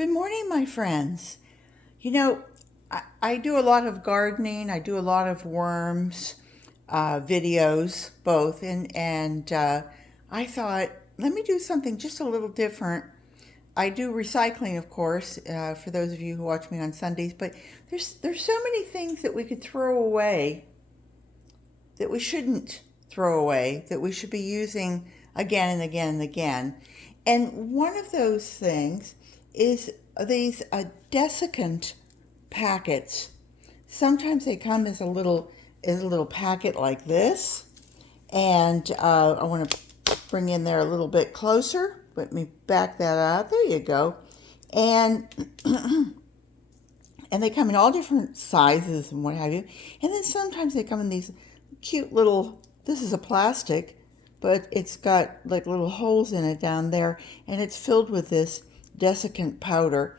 Good morning, my friends. You know, I do a lot of gardening. I do a lot of worms videos, both, and I thought, let me do something just a little different. I do recycling, of course, for those of you who watch me on Sundays. But there's so many things that we could throw away that we shouldn't throw away, that we should be using again and again and again. And one of those things is these desiccant packets. Sometimes they come as a little packet like this, and I want to bring in there a little bit closer. Let me back that out. There you go. And and they come in all different sizes and what have you. And then sometimes they come in these cute little, this is a plastic, but it's got like little holes in it down there, and it's filled with this desiccant powder.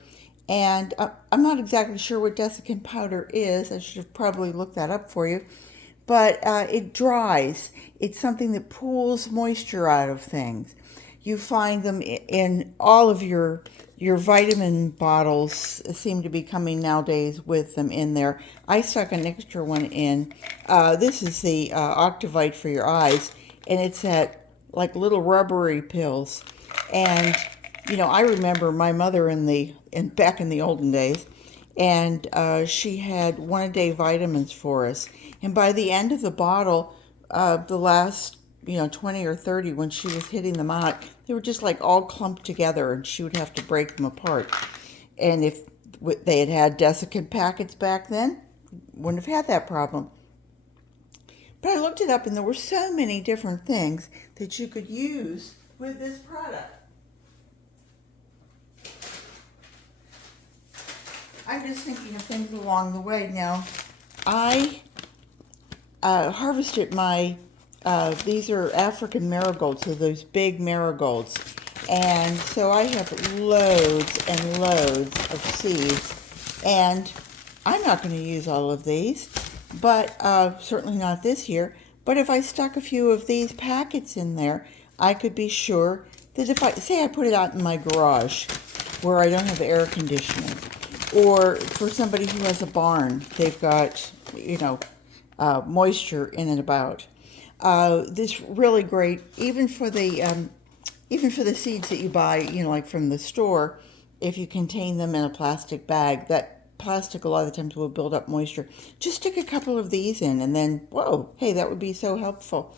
And I'm not exactly sure what desiccant powder is. I should have probably looked that up for you. But it dries. It's something that pulls moisture out of things. You find them in all of your vitamin bottles seem to be coming nowadays with them in there. I stuck an extra one in. This is the Octavite for your eyes, and it's at like little rubbery pills. And I remember my mother back in the olden days, and she had one a day vitamins for us. And by the end of the bottle, the last 20 or 30, when she was hitting them out, they were just like all clumped together, and she would have to break them apart. And if they had had desiccant packets back then, wouldn't have had that problem. But I looked it up, and there were so many different things that you could use with this product. I'm just thinking of things along the way. Now, I harvested these are African marigolds, so those big marigolds. And so I have loads and loads of seeds. And I'm not going to use all of these, but certainly not this year. But if I stuck a few of these packets in there, I could be sure that if I put it out in my garage where I don't have air conditioning, or for somebody who has a barn, they've got, moisture in and about. This really great, even for the seeds that you buy, like from the store. If you contain them in a plastic bag, that plastic a lot of the times will build up moisture. Just stick a couple of these in, and then whoa, hey, that would be so helpful.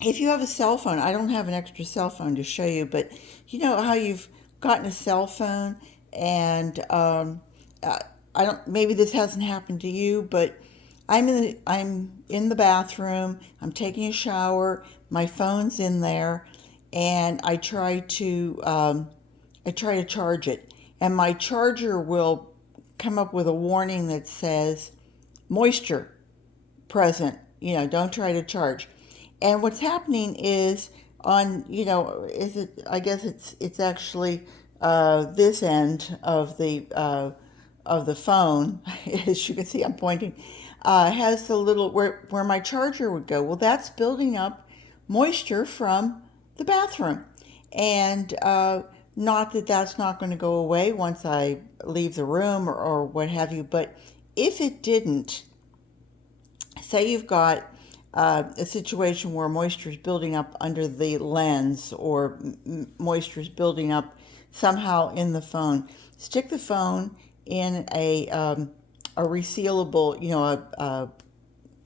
If you have a cell phone, I don't have an extra cell phone to show you, but you know how you've gotten a cell phone and I don't. Maybe this hasn't happened to you, but I'm in the bathroom. I'm taking a shower. My phone's in there, and I try to charge it, and my charger will come up with a warning that says moisture present. Don't try to charge. And what's happening is I guess it's actually this end of the phone, as you can see, I'm pointing, has the little where my charger would go. Well, that's building up moisture from the bathroom, and not that that's not going to go away once I leave the room or what have you. But if it didn't, say you've got a situation where moisture is building up under the lens, or moisture is building up somehow in the phone, stick the phone in a resealable,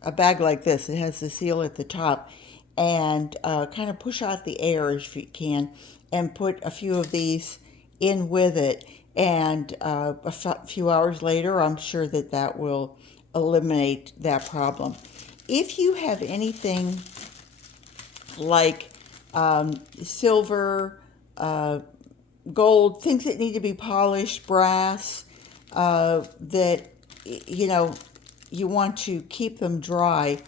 a bag like this. It has the seal at the top, and kind of push out the air if you can, and put a few of these in with it. And few hours later, I'm sure that will eliminate that problem. If you have anything like silver, gold, things that need to be polished, brass, that you want to keep them dry,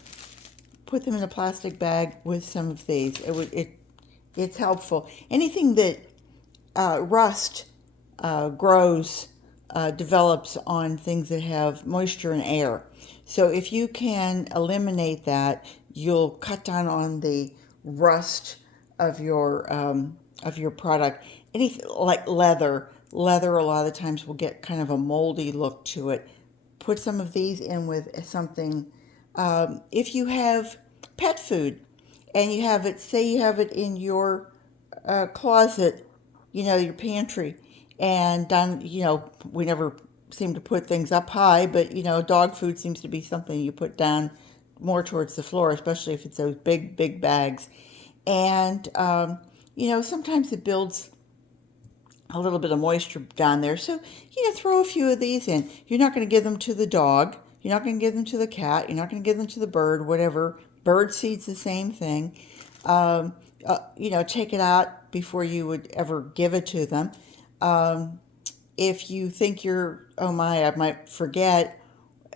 put them in a plastic bag with some of these. It's helpful. Anything that rust grows, develops on things that have moisture and air. So if you can eliminate that, you'll cut down on the rust of your of your product. Anything like leather a lot of the times will get kind of a moldy look to it. Put some of these in with something. If you have pet food and you have it, say you have it in your closet, your pantry, and done, we never seem to put things up high, but dog food seems to be something you put down more towards the floor, especially if it's those big bags. And sometimes it builds a little bit of moisture down there. So, throw a few of these in. You're not going to give them to the dog. You're not going to give them to the cat. You're not going to give them to the bird, whatever. Bird seed's the same thing. Take it out before you would ever give it to them. If you think oh my, I might forget,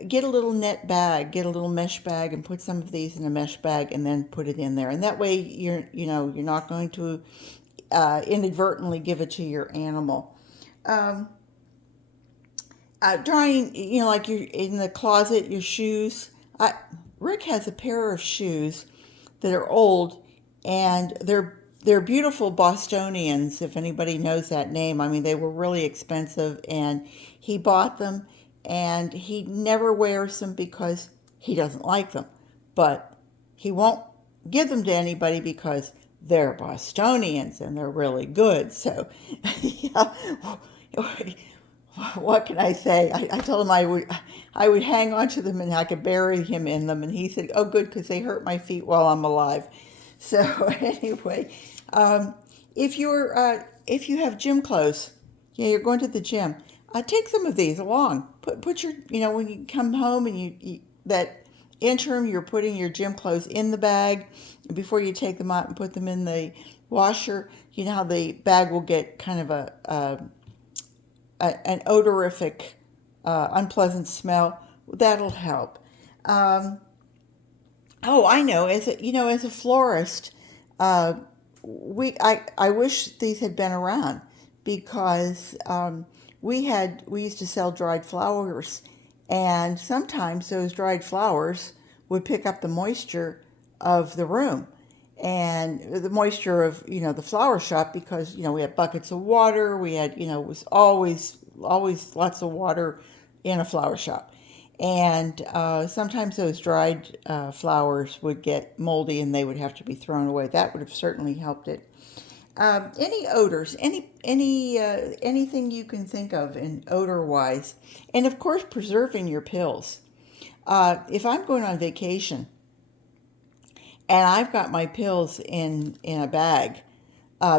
get a little net bag, get a little mesh bag and put some of these in a mesh bag and then put it in there. And that way you're not going to inadvertently give it to your animal. Drying, like you're in the closet, your shoes. Rick has a pair of shoes that are old, and they're beautiful Bostonians, if anybody knows that name. I mean, they were really expensive, and he bought them, and he never wears them because he doesn't like them. But he won't give them to anybody because they're Bostonians and they're really good. So, what can I say? I told him I would hang on to them and I could bury him in them. And he said, oh, good, because they hurt my feet while I'm alive. So anyway, if you have gym clothes, you're going to the gym, take some of these along. Put your, when you come home and you that interim, you're putting your gym clothes in the bag before you take them out and put them in the washer. You know how the bag will get kind of an odorific, unpleasant smell. That'll help. Oh, I know. As a florist, I wish these had been around because we used to sell dried flowers, and sometimes those dried flowers would pick up the moisture of the room and the moisture of the flower shop, because we had buckets of water. We had it was always lots of water in a flower shop, and sometimes those dried flowers would get moldy and they would have to be thrown away. That would have certainly helped it. Any odors, anything you can think of in odor wise, and of course preserving your pills. If I'm going on vacation and I've got my pills in a bag,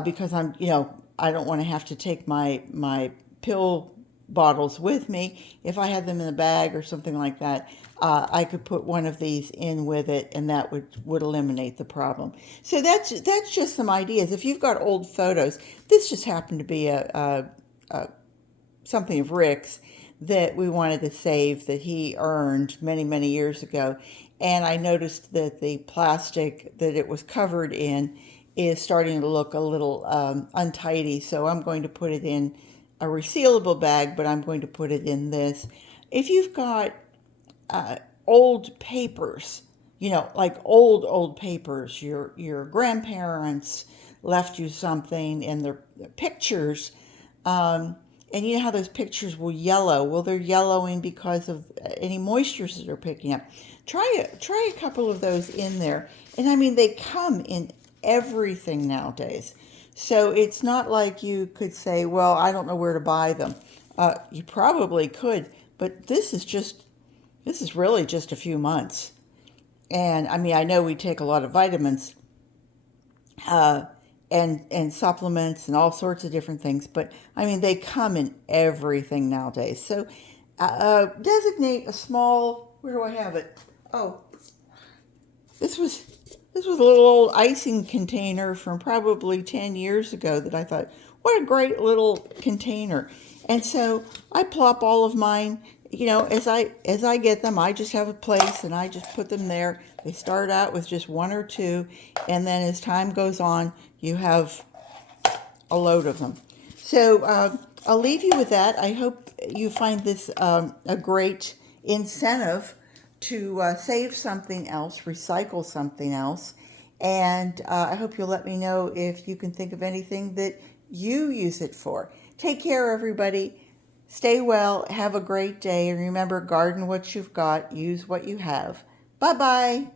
because I don't want to have to take my pill bottles with me. If I had them in a bag or something like that, I could put one of these in with it, and that would eliminate the problem. So that's just some ideas. If you've got old photos, this just happened to be something of Rick's that we wanted to save that he earned many years ago, and I noticed that the plastic that it was covered in is starting to look a little untidy. So I'm going to put it in a resealable bag, but I'm going to put it in this. If you've got old papers, like old papers, your grandparents left you something, and their pictures, and you know how those pictures will yellow. Well, they're yellowing because of any moistures that are picking up. Try a couple of those in there, and I mean they come in everything nowadays. So it's not like you could say, well, I don't know where to buy them. You probably could, but this is really just a few months. And I mean, I know we take a lot of vitamins and supplements and all sorts of different things, but I mean, they come in everything nowadays. So designate a small, where do I have it? Oh, this was a little old icing container from probably 10 years ago that I thought, what a great little container. And so I plop all of mine, as I get them, I just have a place and I just put them there. They start out with just one or two, and then as time goes on, you have a load of them. So I'll leave you with that. I hope you find this a great incentive to save something else, recycle something else, And I hope you'll let me know if you can think of anything that you use it for. Take care, everybody. Stay well. Have a great day. And remember, garden what you've got. Use what you have. Bye-bye.